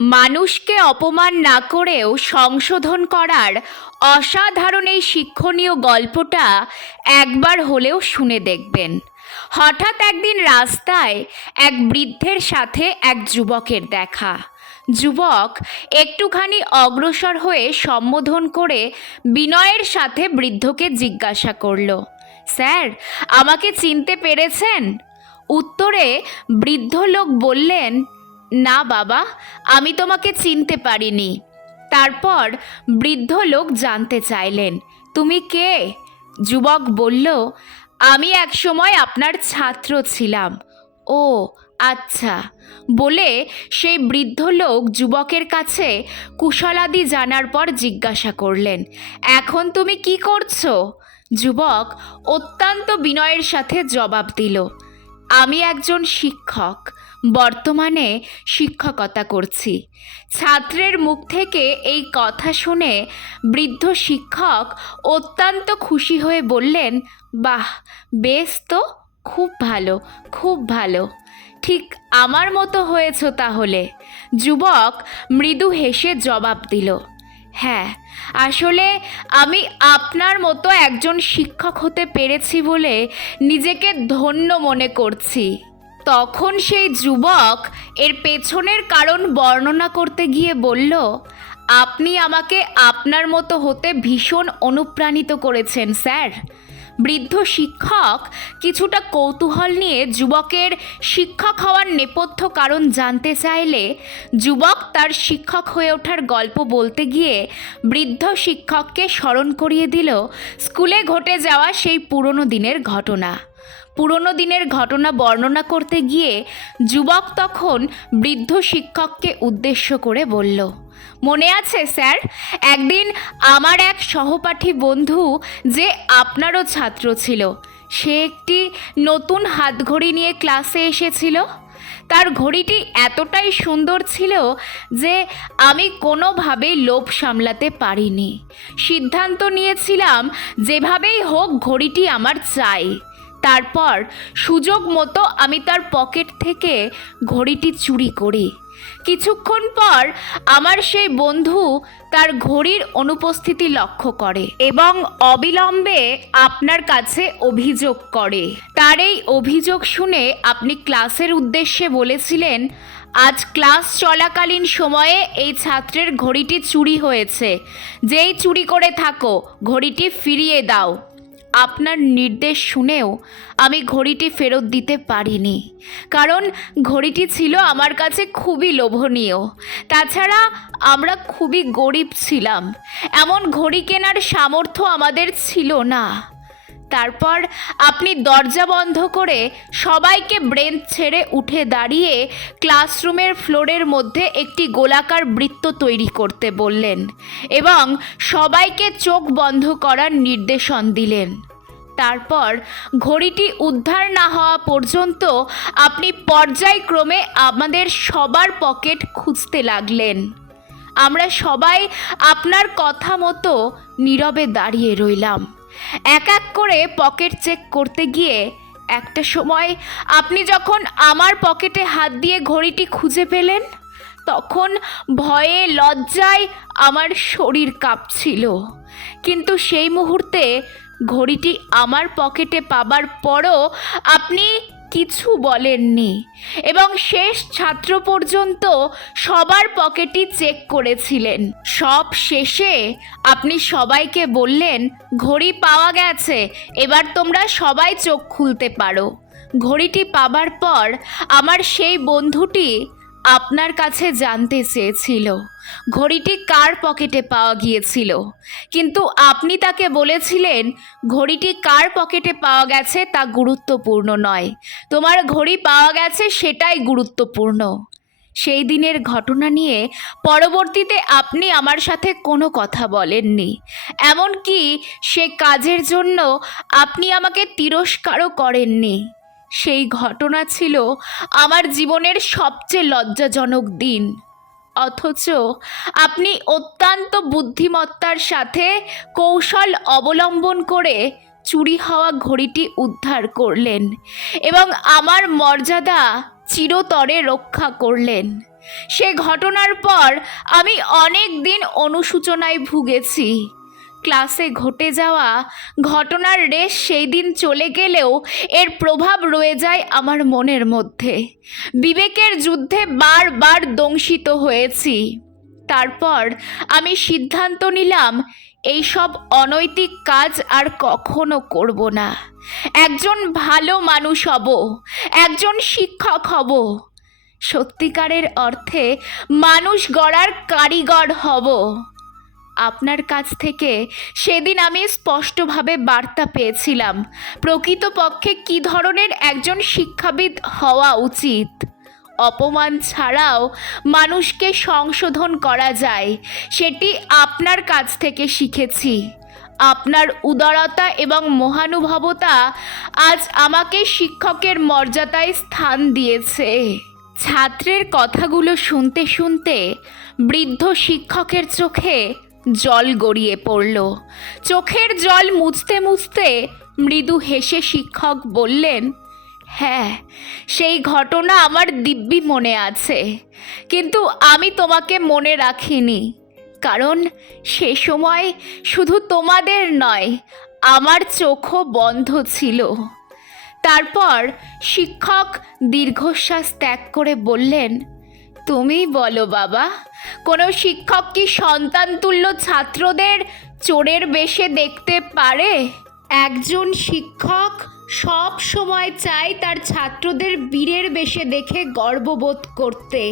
মানুষকে অপমান না করেও সংশোধন করার অসাধারণ এই শিক্ষণীয় গল্পটা একবার হলেও শুনে দেখবেন। হঠাৎ একদিন রাস্তায় এক বৃদ্ধের সাথে এক যুবকের দেখা। যুবক একটুখানি অগ্রসর হয়ে সম্বোধন করে বিনয়ের সাথে বৃদ্ধকে জিজ্ঞাসা করল, স্যার, আমাকে চিনতে পেরেছেন? উত্তরে বৃদ্ধ লোক বললেন না বাবা, আমি তোমাকে চিনতে পারিনি। তারপর বৃদ্ধ লোক জানতে চাইলেন, তুমি কে? যুবক বলল, আমি একসময় আপনার ছাত্র ছিলাম। ও আচ্ছা। বলে সেই বৃদ্ধ লোক যুবকের কাছে কুশলাদি জানার পর জিজ্ঞাসা করলেন, এখন তুমি কি করছ? যুবক অত্যন্ত বিনয়ের সাথে জবাব দিল আমি একজন শিক্ষক। বর্তমানে শিক্ষকতা করছি। ছাত্রের মুখ থেকে এই কথা শুনে বৃদ্ধ শিক্ষক অত্যন্ত খুশি হয়ে বললেন, বাহ, বেশ তো, খুব ভালো খুব ভালো। ঠিক আমার মতো হয়েছ তাহলে। যুবক মৃদু হেসে জবাব দিল হ্যাঁ আসলে আমি আপনার মতো একজন শিক্ষক হতে পেরেছি বলে নিজেকে ধন্য মনে করছি। তখন সেই যুবক এর পেছনের কারণ বর্ণনা করতে গিয়ে বলল, আপনি আমাকে আপনার মতো হতে ভীষণ অনুপ্রাণিত করেছেন, স্যার। বৃদ্ধ শিক্ষক কিছুটা কৌতূহল নিয়ে যুবকের শিক্ষক হওয়ার নেপথ্য কারণ জানতে চাইলে যুবক তার শিক্ষক হয়ে ওঠার গল্প বলতে গিয়ে বৃদ্ধ শিক্ষককে স্মরণ করিয়ে দিল স্কুলে ঘটে যাওয়া সেই পুরনো দিনের ঘটনা। পুরনো দিনের ঘটনা বর্ণনা করতে গিয়ে যুবক তখন বৃদ্ধ শিক্ষককে উদ্দেশ্য করে বলল মনে আছে, স্যার? একদিন আমার এক সহপাঠী বন্ধু যে আপনারও ছাত্র ছিল, সে একটি নতুন হাতঘড়ি নিয়ে ক্লাসে এসেছিল। তার ঘড়িটি এতটাই সুন্দর ছিল যে আমি কোনোভাবেই লোভ সামলাতে পারিনি। সিদ্ধান্ত নিয়েছিলাম যেভাবেই হোক ঘড়িটি আমার চাই। তারপর সুযোগ মতো আমি তার পকেট থেকে ঘড়িটি চুরি করি। কিছুক্ষণ পর আমার সেই বন্ধু তার ঘড়ির অনুপস্থিতি লক্ষ্য করে এবং অবিলম্বে আপনার কাছে অভিযোগ করে। তার এই অভিযোগ শুনে আপনি ক্লাসের উদ্দেশ্যে বলেছিলেন, আজ ক্লাস চলাকালীন সময়ে এই ছাত্রের ঘড়িটি চুরি হয়েছে। যেই চুরি করে থাকো, ঘড়িটি ফিরিয়ে দাও। আপনার নির্দেশ শুনেও আমি ঘড়িটি ফেরত দিতে পারিনি। কারণ ঘড়িটি ছিল আমার কাছে খুবই লোভনীয়। তাছাড়া আমরা খুবই গরিব ছিলাম। এমন ঘড়ি কেনার সামর্থ্য আমাদের ছিল না। তারপর আপনি দরজা বন্ধ করে সবাইকে ব্রেঞ্চ ছেড়ে উঠে দাঁড়িয়ে ক্লাসরুমের ফ্লোরের মধ্যে একটি গোলাকার বৃত্ত তৈরি করতে বললেন এবং সবাইকে চোখ বন্ধ করার নির্দেশন দিলেন। তারপর ঘড়িটি উদ্ধার না হওয়া পর্যন্ত আপনি পর্যায়ক্রমে আমাদের সবার পকেট খুঁজতে লাগলেন। আমরা সবাই আপনার কথা মতো নীরবে দাঁড়িয়ে রইলাম। এক এক করে পকেট চেক করতে গিয়ে একটা সময় আপনি যখন আমার পকেটে হাত দিয়ে ঘড়িটি খুঁজে পেলেন, তখন ভয়ে লজ্জায় আমার শরীর কাঁপছিল। কিন্তু সেই মুহূর্তে ঘড়িটি আমার পকেটে পাবার পরও আপনি কিছু বলেননি। এবং শেষ ছাত্র পর্যন্ত সবার পকেটই চেক করেছিলেন। সব শেষে আপনি সবাইকে বললেন, ঘড়ি পাওয়া গেছে, এবার তোমরা সবাই চোখ খুলতে পারো। ঘড়িটি পাবার পর আমার সেই বন্ধুটি আপনার কাছে জানতে চেয়েছিল। ঘড়িটি কার পকেটে পাওয়া গিয়েছিল? কিন্তু আপনি তাকে বলেছিলেন, ঘড়িটি কার পকেটে পাওয়া গেছে তা গুরুত্বপূর্ণ নয়। তোমার ঘড়ি পাওয়া গেছে সেটাই গুরুত্বপূর্ণ। সেই দিনের ঘটনা নিয়ে পরবর্তীতে আপনি আমার সাথে কোনো কথা বলেননি। এমনকি সে কাজের জন্য আপনি আমাকে তিরস্কারও করেননি। সেই ঘটনা ছিল আমার জীবনের সবচেয়ে লজ্জাজনক দিন। অথচ আপনি অত্যন্ত বুদ্ধিমত্তার সাথে কৌশল অবলম্বন করে চুরি হওয়া ঘড়িটি উদ্ধার করলেন এবং আমার মর্যাদা চিরতরে রক্ষা করলেন। সে ঘটনার পর আমি অনেক দিন অনুশোচনায় ভুগেছি। ক্লাসে ঘটে যাওয়া ঘটনার রেশ সেই দিন চলে গেলেও এর প্রভাব রয়ে যায় আমার মনের মধ্যে। বিবেকের যুদ্ধে বারবার দংশিত হয়েছি। তারপর আমি সিদ্ধান্ত নিলাম, এইসব অনৈতিক কাজ আর কখনো করব না। একজন ভালো মানুষ হব, একজন শিক্ষক হব। সত্যিকারের অর্থে মানুষ গড়ার কারিগর হব। আপনার কাছ থেকে সেদিন আমি স্পষ্টভাবে বার্তা পেয়েছিলাম। প্রকৃতপক্ষে কী ধরনের একজন শিক্ষাবিদ হওয়া উচিত? অপমান ছাড়াও মানুষকে সংশোধন করা যায়, সেটি আপনার কাছ থেকে শিখেছি। আপনার উদারতা এবং মহানুভবতা আজ আমাকে শিক্ষকের মর্যাদায় স্থান দিয়েছে। ছাত্রের কথাগুলো শুনতে শুনতে বৃদ্ধ শিক্ষকের চোখে জল গড়িয়ে পড়ল। চোখের জল মুছতে মুছতে মৃদু হেসে শিক্ষক বললেন হ্যাঁ সেই ঘটনা আমার দিব্যি মনে আছে। কিন্তু আমি তোমাকে মনে রাখিনি। কারণ সে সময় শুধু তোমাদের নয়, আমার চোখও বন্ধ ছিল। তারপর শিক্ষক দীর্ঘশ্বাস ত্যাগ করে বললেন তুমি বলো বাবা। কোনো শিক্ষক কি সন্তান তুল্য ছাত্রদের চোরের বেশে দেখতে পারে? একজন শিক্ষক সব সময় চায় তার ছাত্রদের বীরের বেশে দেখে গর্ববোধ করতে।